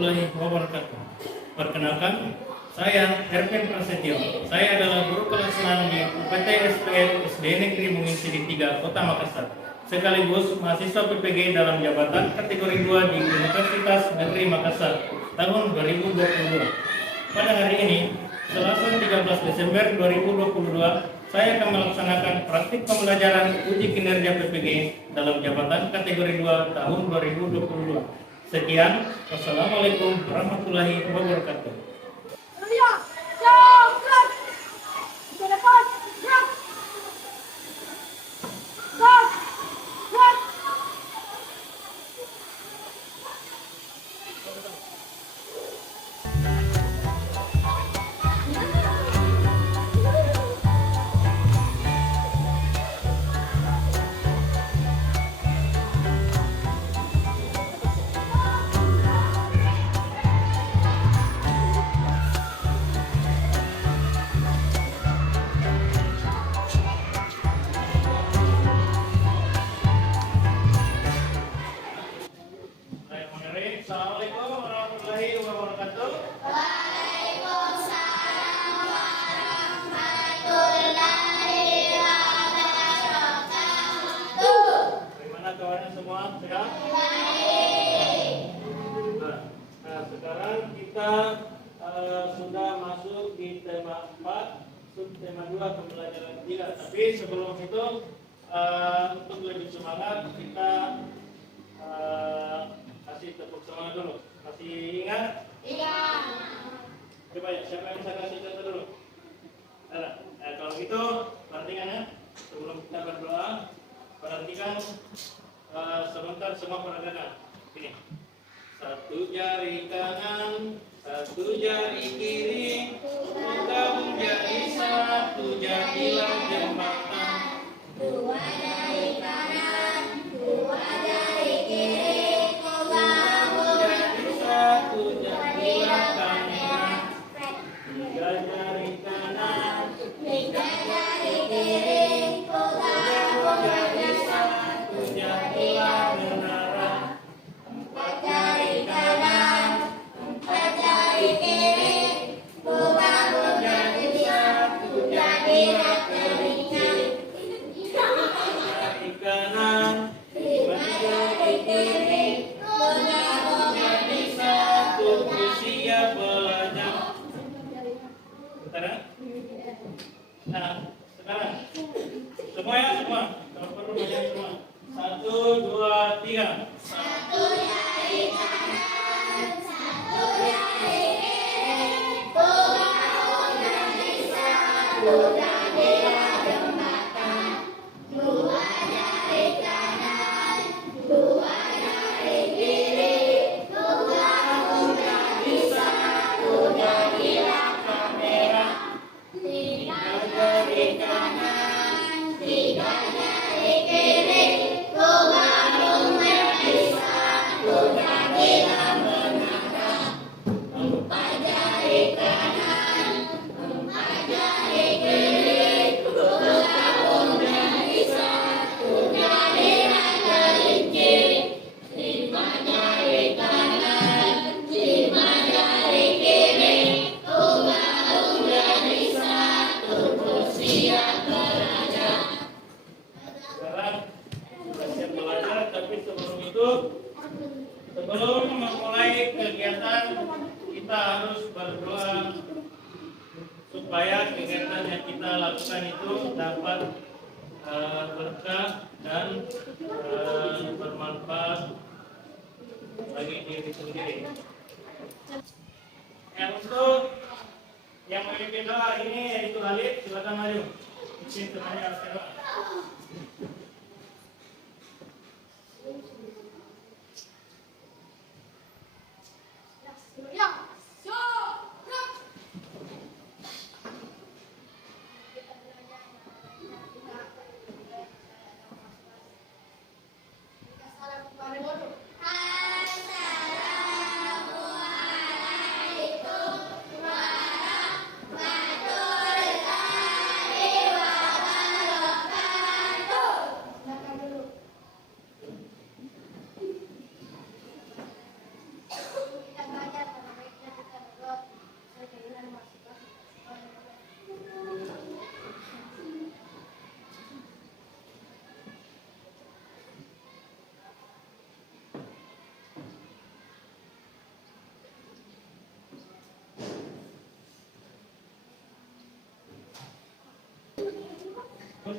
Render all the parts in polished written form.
warahmatullahi wabarakatuh. Perkenalkan, saya Ervin Prasetyo. Saya adalah guru kelas 6 di UPT SPN SD Negeri Mungin Sidi 3, Kota Makassar. Sekaligus mahasiswa PPG dalam jabatan kategori 2 di Universitas Negeri Makassar tahun 2022. Pada hari ini, Selasa 13 Desember 2022, saya akan melaksanakan praktik pembelajaran uji kinerja PPG dalam jabatan kategori 2 tahun 2022. Sekian, wassalamualaikum warahmatullahi wabarakatuh. Assalamualaikum warahmatullahi wabarakatuh. Waalaikumsalam warahmatullahi wabarakatuh. Bagaimana kawannya semua? Sehat? Baik. Nah, sekarang kita sudah masuk di tema 4, subtema 2 pembelajaran 3. Tapi sebelum itu, untuk lebih semangat, kita kasih tepuk semangat dulu. Masih ingat? Iya. Coba ya, siapa yang bisa kasih contoh dulu? Nah, kalau gitu, perhatikan ya. Sebelum kita berdoa, perhatikan sebentar semua perhatikan. Ini. Satu jari kanan, satu jari kiri, kita menjadi satu, jadilah jembatan. Dua jari kanan, dua jari kiri, Menjadi satu, jadilah kamera. Tiga jari kanan, tiga jari kiri, menjadi satu, jadilah menara. empat jari kanan, empat jari kiri, Menjadi satu, jadilah kelinci. Jari kanan, lima jari kiri, menjadi satu, usia belajar. Bentar ya. Nah, sekarang semua ya, semua. Kalau perlu banyak semua. 1, 2, 3. satu jari kanan, satu jari kiri, bangun dari satu, jadilah jembatan. Dua jari kanan, dua jari kiri, bangun dari satu, jadilah kamera. Tiga jari kanan, tiga jari kiri, bangun dari satu, jadilah menara. Empat jari kanan, empat jari kiri, bangun dari satu, jadilah kelinci. Lima jari kanan, lima jari kiri, bangun dari satu, bersiap belajar. Sekarang sudah siap belajar, tapi sebelum itu, sebelum memulai kegiatan, kita harus berdoa supaya kegiatan yang kita lakukan itu dapat berkah dan bermanfaat bagi diri sendiri. Yang untuk yang memimpin doa ini yaitu Halid, silakan maju. Mungkin semuanya harus doa. Assalamualaikum warahmatullahi wabarakatuh.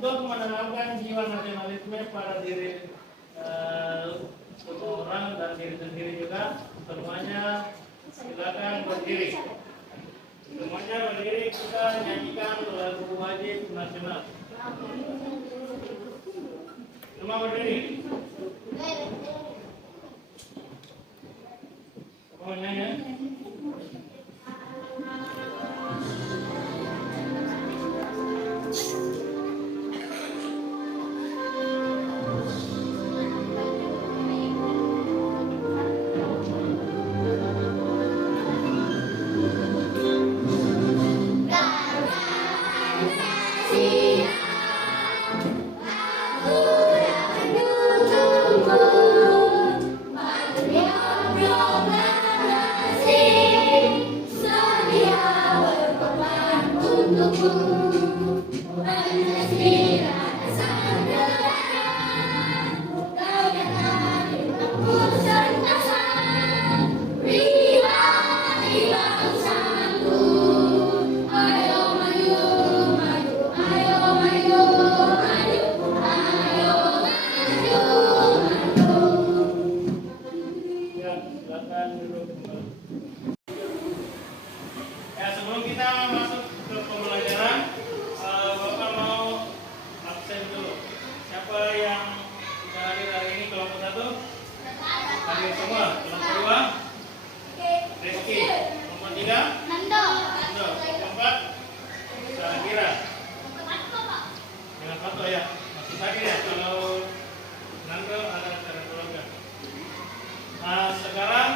untuk menanamkan jiwa nasionalisme pada diri semua orang dan diri sendiri juga, semuanya silakan berdiri. Semuanya berdiri, kita nyanyikan lagu wajib nasional. Semua berdiri. Semuanya. Ya, sebelum kita masuk ke pembelajaran, Bapak mau absen dulu. Siapa yang sudah hadir hari ini kelompok 1? Hadir semua. Kelompok 2? Rizky. Kelompok 3? Nando. Kelompok 4? Sakira. Dengan foto ya. Masih hadir ya kalau Nando ada acara keluarga. Nah, sekarang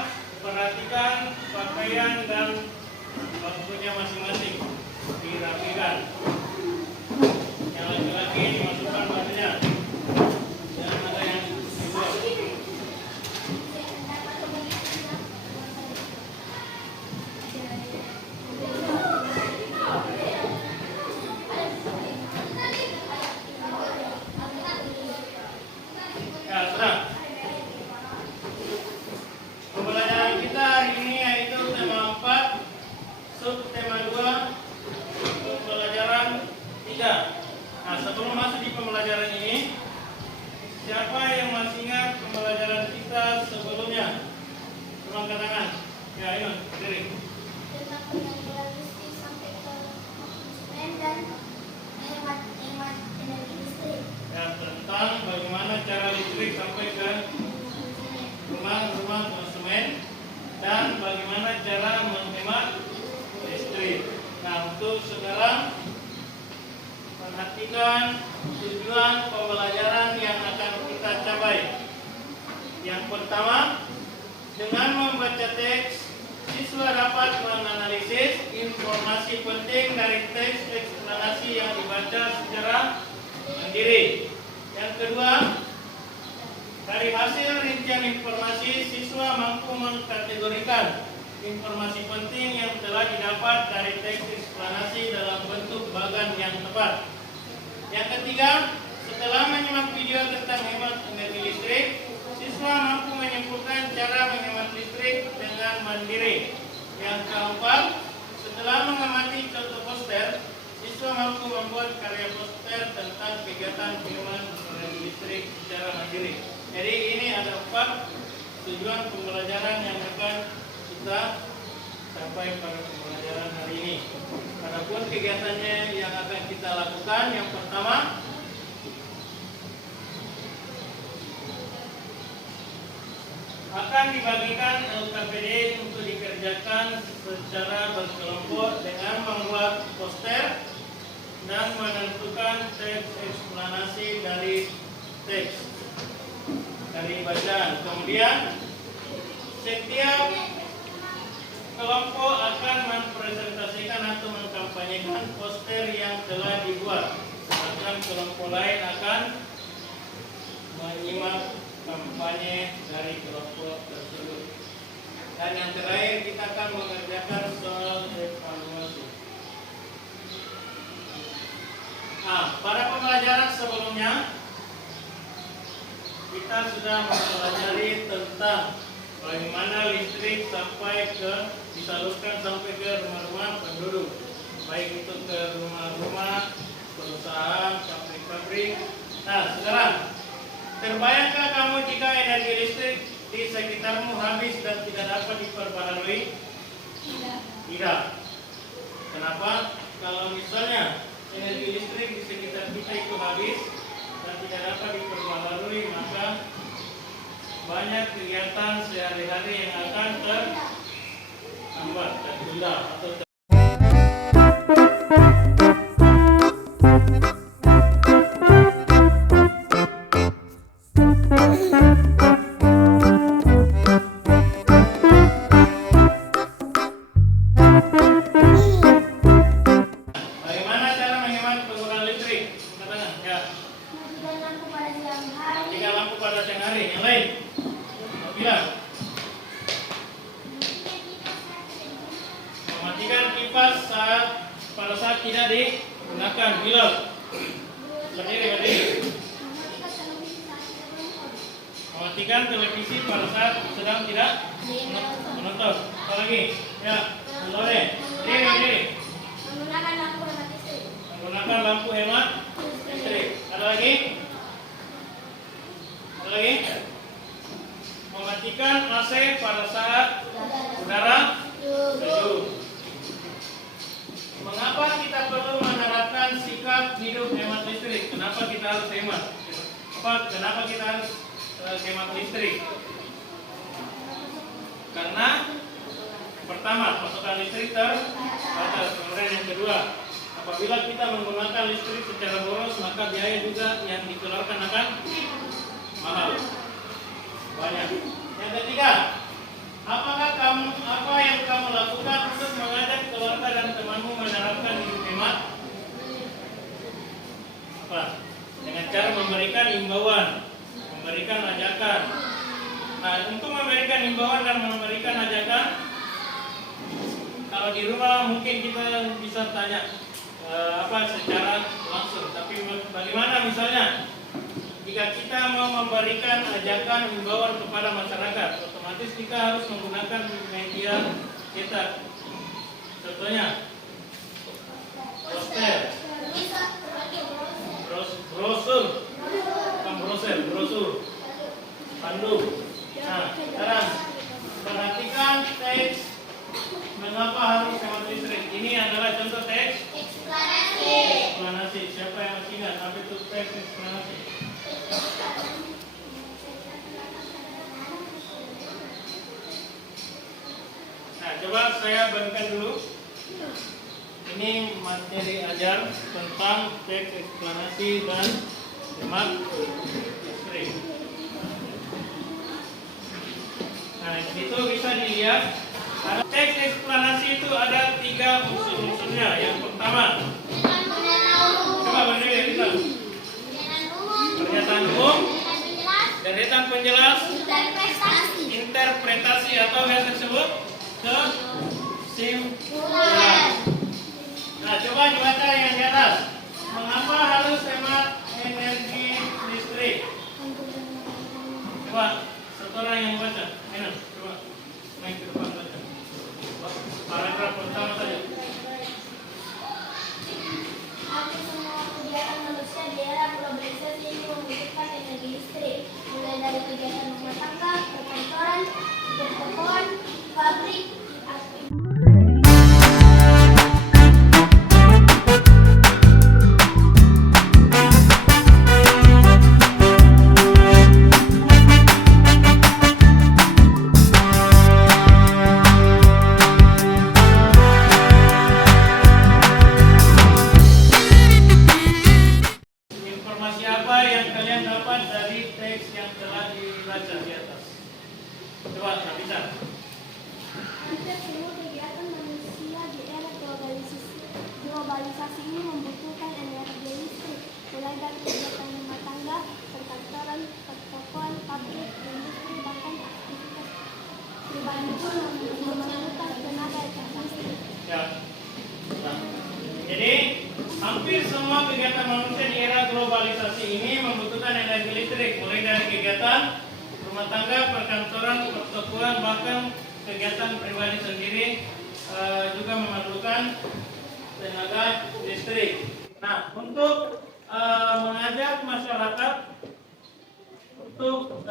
perhatikan pakaian dan waktunya masing-masing dirapikan. Yang laki-laki dimasukkan bajunya, jangan ada yang dibuang. Ya, sudah. Pembelajaran kita hari ini yaitu tema 4, subtema 2, pembelajaran 3. Nah, sebelum masuk di pembelajaran ini, siapa yang masih ingat pembelajaran kita sebelumnya? Tolong angkat tangan. Ya, ayo, berdiri. Tentang penyaluran listrik sampai ke konsumen dan hemat energi listrik. Ya, tentang bagaimana cara listrik sampai ke rumah-rumah konsumen dan bagaimana cara menghemat listrik. Nah, untuk sekarang perhatikan tujuan pembelajaran yang akan kita capai. Yang pertama, dengan membaca teks, siswa dapat menganalisis informasi penting dari teks eksplanasi yang dibaca secara mandiri. Yang kedua, dari hasil rincian informasi, siswa mampu mengkategorikan informasi penting yang telah didapat dari teks eksplanasi dalam bentuk bagan yang tepat. Yang ketiga, setelah menyimak video tentang hemat energi listrik, siswa mampu menyimpulkan cara menghemat listrik dengan mandiri. Yang keempat, setelah mengamati contoh poster, siswa mampu membuat karya poster tentang kegiatan hemat energi listrik secara mandiri. Jadi ini ada 4 tujuan pembelajaran yang akan kita sampai pada pembelajaran hari ini. Adapun kegiatannya yang akan kita lakukan, yang pertama, akan dibagikan LKPD untuk dikerjakan secara berkelompok dengan membuat poster dan menentukan teks eksplanasi dari teks dari bacaan. Kemudian setiap kelompok akan mempresentasikan atau mengkampanyekan poster yang telah dibuat, sedangkan kelompok lain akan menyimak kampanye dari kelompok tersebut. Dan yang terakhir, kita akan mengerjakan soal evaluasi. Nah, pada pembelajaran sebelumnya kita sudah mempelajari tentang bagaimana listrik disalurkan sampai ke rumah-rumah penduduk, baik itu ke rumah-rumah perusahaan, pabrik-pabrik. Nah, sekarang terbayangkah kamu jika energi listrik di sekitarmu habis dan tidak dapat diperbaharui? Tidak. Kenapa? Kalau misalnya energi listrik di sekitar kita itu habis dan tidak dapat diperbaharui, maka banyak kegiatan sehari-hari yang akan terhambat, tertunda atau bagaimana cara menghemat penggunaan listrik? Katakan, ya. Matikan lampu pada siang hari. Matikan lampu pada siang hari. Yang lain? Bilang. Mematikan kipas pada saat tidak digunakan. Bilang. Berdiri. Mematikan televisi pada saat sedang tidak menonton. Apa lagi? Ya. Lore. Diri. Menggunakan lampu hemat listrik. Menggunakan lampu hemat listrik. Ada lagi? Ada lagi? Mematikan AC pada saat udara sejuk. Mengapa kita perlu menerapkan sikap hidup hemat listrik? Kenapa kita harus hemat? Kenapa kita harus hemat listrik? Karena pertama, pasokan listrik terbatas. Kemudian yang kedua, apabila kita menggunakan listrik secara boros, maka biaya juga yang dikeluarkan akan mahal. Banyak. Yang ketiga, apa yang kamu lakukan untuk mengajak keluarga dan temanmu menerapkan hidup hemat? Apa? Dengan cara memberikan imbauan, memberikan ajakan. Nah, untuk memberikan imbauan dan memberikan ajakan, kalau di rumah mungkin kita bisa tanya secara langsung. Tapi bagaimana misalnya jika kita mau memberikan ajakan imbauan kepada masyarakat, otomatis kita harus menggunakan media cetak. Contohnya poster, brosur, panduk. Nah, sekarang perhatikan teks mengapa harus hemat listrik. Ini adalah contoh teks eksplanasi. Siapa yang masih ingat apa itu teks eksplanasi? Nah, coba saya berikan dulu. Ini materi ajar tentang teks eksplanasi dan hemat listrik. Nah, itu bisa dilihat. Teks eksplanasi itu ada 3 unsur-unsurnya. Yang pertama, coba berdiri kita. Pernyataan umum, deretan penjelas, interpretasi atau yang disebut kesimpulan. Nah, coba dibaca yang di atas. Mengapa harus hemat energi listrik? Coba satu orang yang baca. Enak, coba main ke depan baca. Paragraf pertama saja. Hampir semua kegiatan manusia di era globalisasi ini membutuhkan energi listrik, mulai dari kegiatan rumah tangga, perkantoran, pertokoan, pabrik, Informasi apa yang kalian dapat dari teks yang telah dibaca di atas? Coba, bisa. hampir semua kegiatan manusia di era globalisasi ini membutuhkan energi listrik, mulai dari kegiatan rumah tangga, perkantoran, pertokoan, pabrik, industri, bahkan aktivitas pribadi pun memerlukan tenaga listrik. Ya. Nah, jadi hampir semua kegiatan manusia di era globalisasi ini membutuhkan energi listrik, mulai dari kegiatan rumah tangga, perkantoran, pertokoan, bahkan kegiatan pribadi sendiri juga memerlukan tenaga listrik. Nah, untuk mengajak masyarakat untuk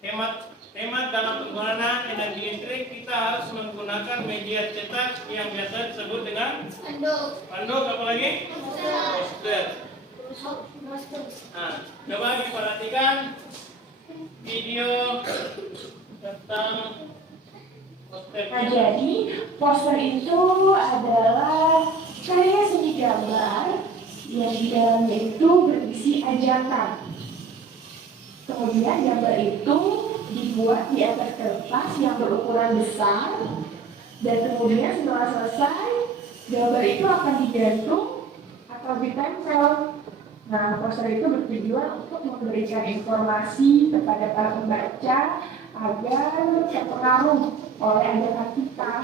hemat dalam penggunaan energi listrik, kita harus menggunakan media cetak yang biasa disebut dengan spanduk, apalagi poster. Nah, coba diperhatikan video tentang poster. Nah, jadi poster itu adalah karya seni gambar yang di dalamnya itu berisi ajakan. Kemudian gambar itu dibuat di atas kertas yang berukuran besar, dan kemudian setelah selesai gambar itu akan digantung atau ditempel. Nah, poster itu bertujuan untuk memberikan informasi kepada para pembaca agar terpengaruh oleh ajakan kita,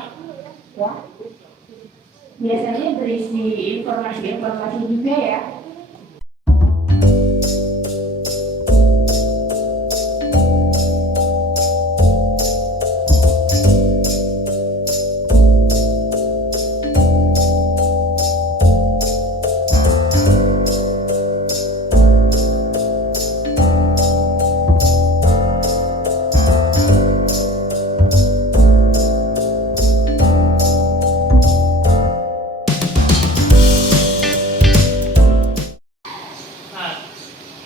ya. Biasanya berisi informasi-informasi juga ya.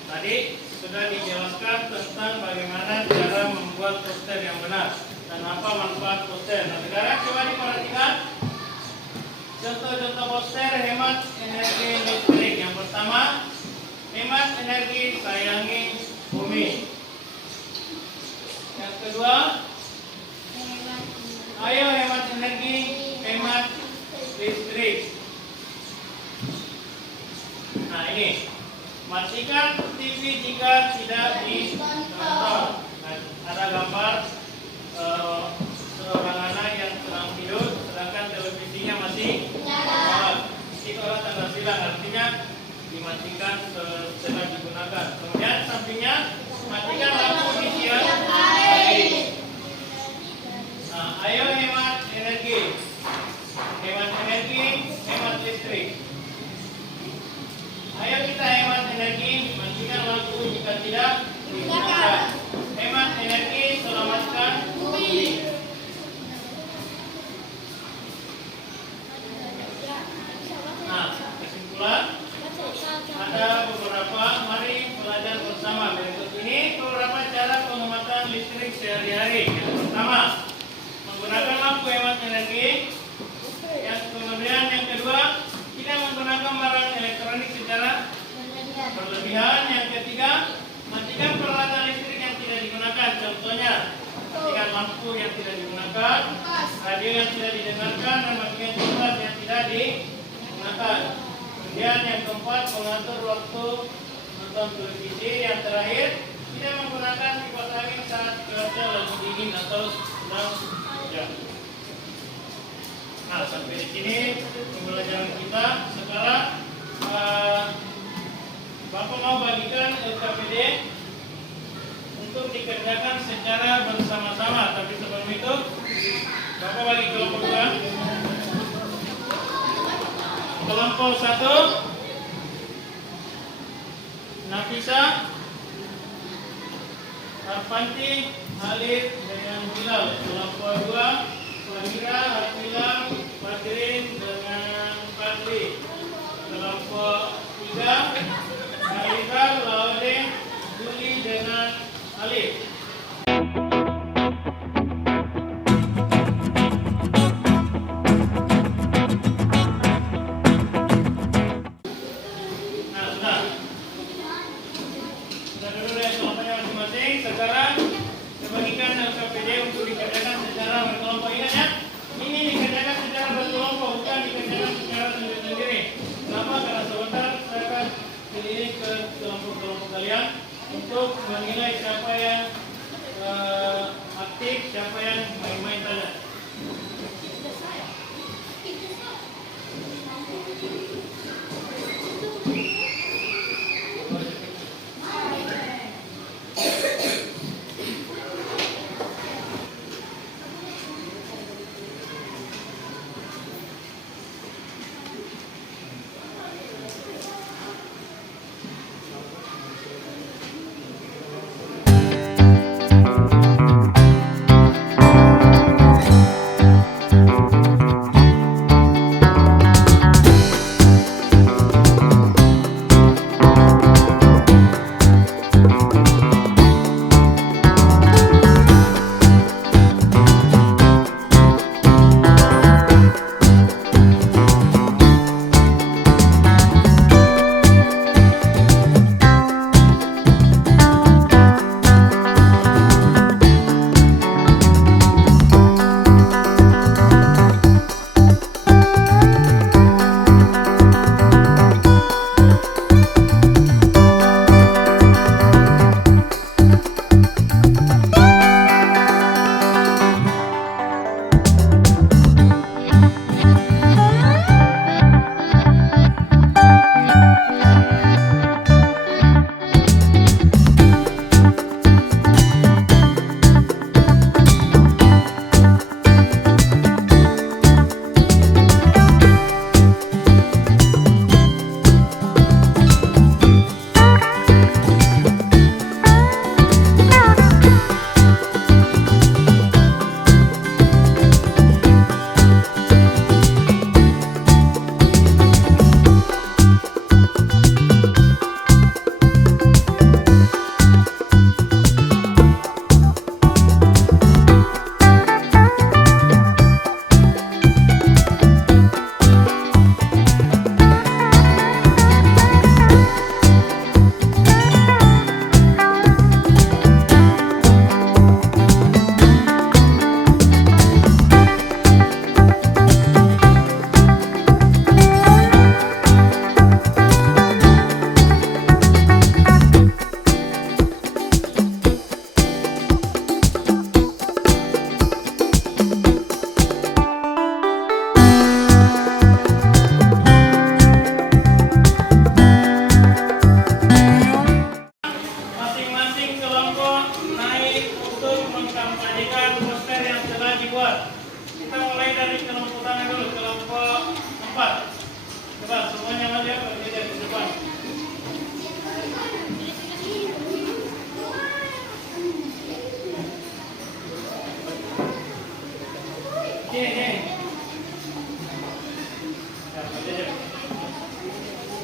Tadi sudah dijelaskan tentang bagaimana cara membuat poster yang benar dan apa manfaat poster. Nah, sekarang coba diperhatikan contoh-contoh poster hemat energi listrik. Yang pertama, hemat energi, sayangi bumi. Yang kedua, ayo hemat energi, hemat listrik. Nah, ini matikan TV jika tidak ditonton. Nah, ada gambar seorang anak yang sedang tidur, sedangkan televisinya masih nyala. Itu adalah tanda silang, artinya dimatikan setelah digunakan. Kemudian sampingnya, matikan lampu di siang hari. Nah, ayo hemat energi, hemat listrik. Ayo kita hemat energi, matikan lampu jika tidak digunakan. Hemat energi, selamatkan bumi. Nah, kesimpulan ada beberapa, mari belajar bersama. Berikut ini beberapa cara penghematan listrik sehari-hari. Yang pertama, menggunakan lampu hemat energi. Yang kedua, tidak menggunakan barang elektronik secara berlebihan. Yang ketiga, matikan peralatan listrik yang tidak digunakan. Contohnya, matikan lampu yang tidak digunakan, radio yang tidak didengarkan, dan matikan kipas yang tidak digunakan. Kemudian yang keempat, mengatur waktu nonton televisi. Yang terakhir, tidak menggunakan kipas angin saat cuaca lagi dingin atau sedang hujan. Nah, sampai di sini pembelajaran kita. Sekarang Bapak mau bagikan LKPD untuk dikerjakan secara bersama-sama. Tapi sebelum itu, Bapak bagi kelompok 2. Kelompok 1, Nafisa, Arfanti, Halid, dengan Bilal. Kelompok 2, Fahira, Hafilah, Fadrin dengan Fadli. Kelompok 3, Halika, Laude, Juli dengan Alif. Nah, sudah dulu dari kelompoknya masing-masing. Sekarang dibagikan LKPD untuk dikerjakan secara berkelompok. Ingat ya, ini dikerjakan secara berkelompok, bukan dikerjakan secara sendiri-sendiri. Kenapa? Karena sebentar saya akan pilih ke kelompok-kelompok kalian untuk menilai siapa yang aktif, siapa yang main-main saja. Coba semuanya maju ya, berdiri di depan. Ini. Ya, berdiri.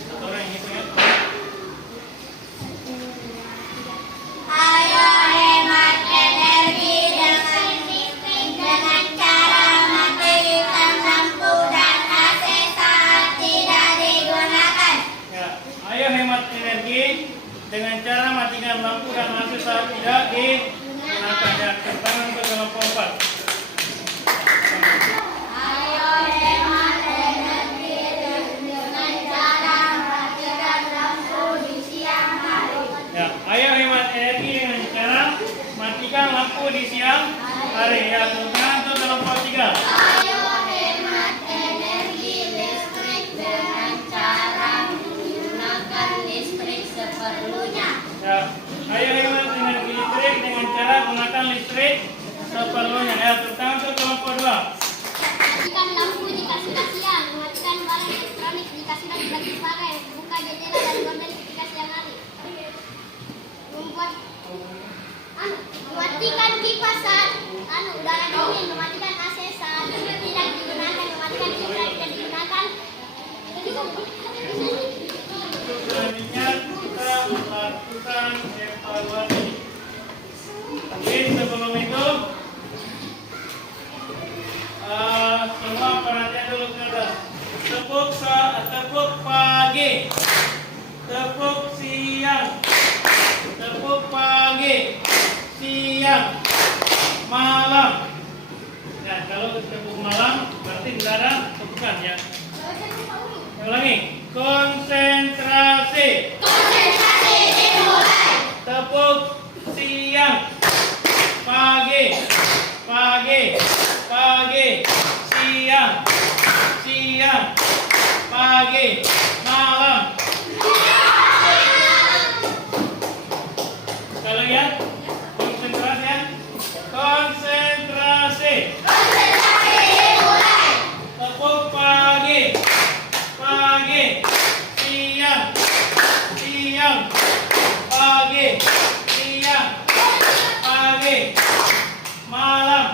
Satu orang yang hitung ya. Ayo hemat energi dengan cara matikan lampu dan AC saat tidak digunakan. Ya, ayo hemat energi dengan cara matikan lampu dan AC saat tidak digunakan. Ya, tangan untuk kelompok 4. Ayo hemat energi dengan cara matikan lampu di siang hari. Ya, ayo hemat energi dengan cara matikan lampu di siang hari. Ya, tangan untuk kelompok 3. Ayo hemat energi listrik dengan cara menggunakan listrik seperlunya. Ya, ayo hemat energi listrik dengan cara gunakan listrik seperlunya. Ya, tangan untuk kelompok 2. Matikan lampu jika sudah siang, mematikan barang elektronik jika sudah tidak dipakai, buka jendela dan gorden ketika siang hari. Mematikan kipas saat udara dingin, mematikan AC saat tidak digunakan, mematikan kipas tidak digunakan. Selanjutnya kita melakukan evaluasi. Tapi sebelum itu semua perhatian dulu ke atas. Tepuk pagi, tepuk siang, tepuk pagi, siang, malam. Nah, kalau tepuk malam berarti udara tepukan ya. Yang ulangi, konsentrasi. Konsentrasi dimulai. Tepuk siang, pagi, pagi, pagi, siang, siang, pagi, malam. Sekali ya, konsentrasi ya, konsentrasi. Konsentrasi dimulai. Tepuk pagi, pagi, siang, siang, pagi, siang, pagi, malam.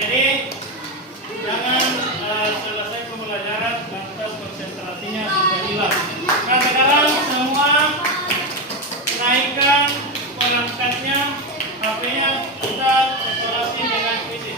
Jadi jangan selesai pembelajaran lantas konsentrasinya sudah hilang. Nah, sekarang semua naikkan perangkatnya, HP-nya, kita evaluasi dengan kuis.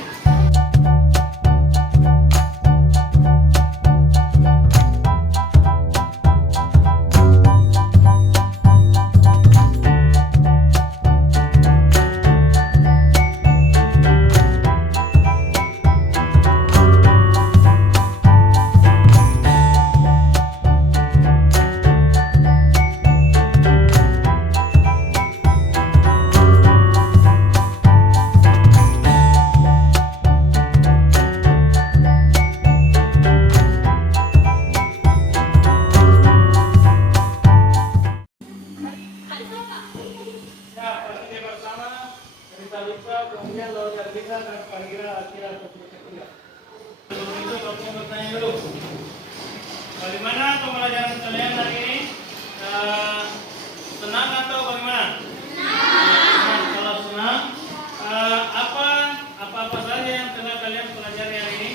Ya, persija pertama, Rita Lisa, kemudian Laura Lisa dan Fahira Akira ketiga. Sebelum itu, aku mau bertanya dulu. Bagaimana pembelajaran kalian hari ini? Senang atau bagaimana? Senang. Kalau senang, apa saja yang telah kalian pelajari hari ini?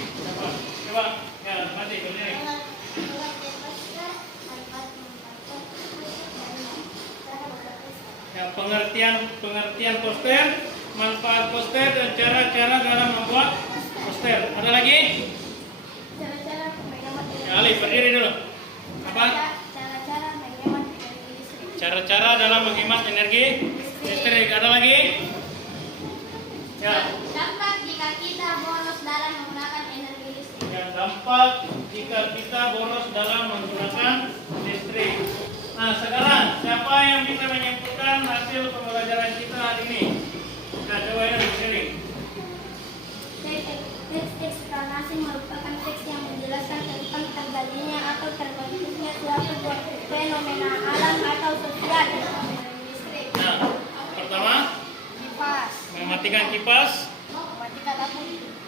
Coba, ya, mati berdiri. Ya, pengertian poster, manfaat poster dan cara-cara dalam membuat poster. Ada lagi? Cara-cara menghemat Ya, Alif, berdiri dulu. Apa? Cara-cara menghemat energi listrik. Cara-cara dalam menghemat energi listrik. Ada lagi? Ya, Dampak jika kita boros dalam menggunakan energi listrik. yang dampak jika kita boros dalam menggunakan listrik. Nah, sekarang siapa yang bisa menyimpulkan hasil pembelajaran kita hari ini? Nah, coba ya di sini. Teks eksplanasi merupakan teks yang menjelaskan tentang terjadinya atau terbentuknya suatu fenomena alam atau sosial dengan energi listrik. Nah, pertama, Kipas, mematikan kipas, mematikan lampu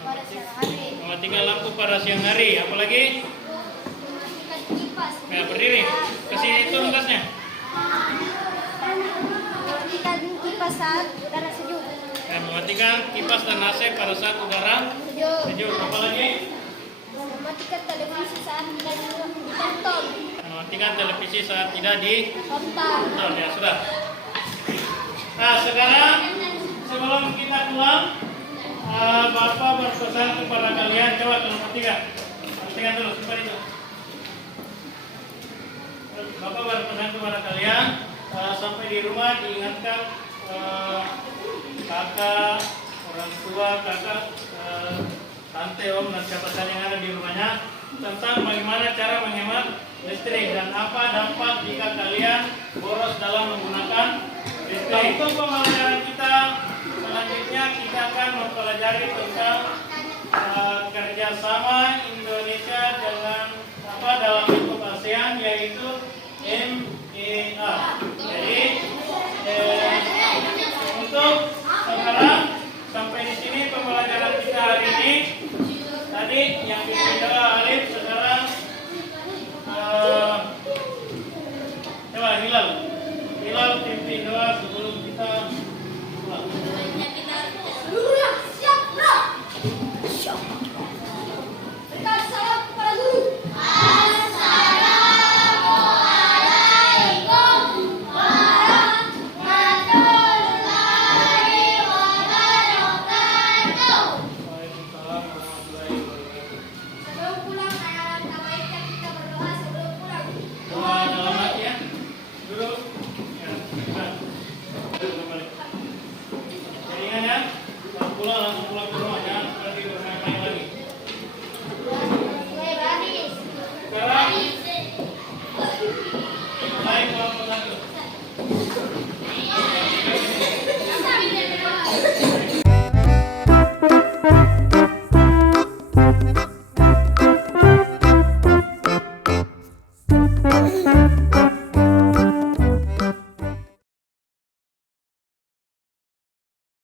pada siang hari, mematikan lampu pada siang hari. Apalagi? Mematikan kipas. Ya, berdiri. Kasih itu tasnya. Mematikan kipas saat udara sejuk. Ya, mematikan kipas dan AC pada saat udara sejuk. Apalagi? Mematikan televisi saat tidak ditonton. Mematikan televisi saat tidak Tonton. ditonton. Ya, sudah. Nah, sekarang sebelum kita pulang, Bapak berpesan kepada kalian, coba tolong matikan dulu, simpan itu. Bapak berpesan kepada kalian, sampai di rumah diingatkan kakak, orang tua, kakak, tante, om, dan siapa saja yang ada di rumahnya tentang bagaimana cara menghemat listrik dan apa dampak jika kalian boros dalam menggunakan listrik. Untuk pembelajaran kita selanjutnya kita akan mempelajari tentang kerjasama Indonesia dengan dalam lingkup ASEAN, yaitu MEA. Jadi untuk sekarang sampai di sini pembelajaran kita hari ini. Tadi yang dibicara Alif, sekarang coba Hilal pimpin doa sebelum kita pulang. Siap, bro.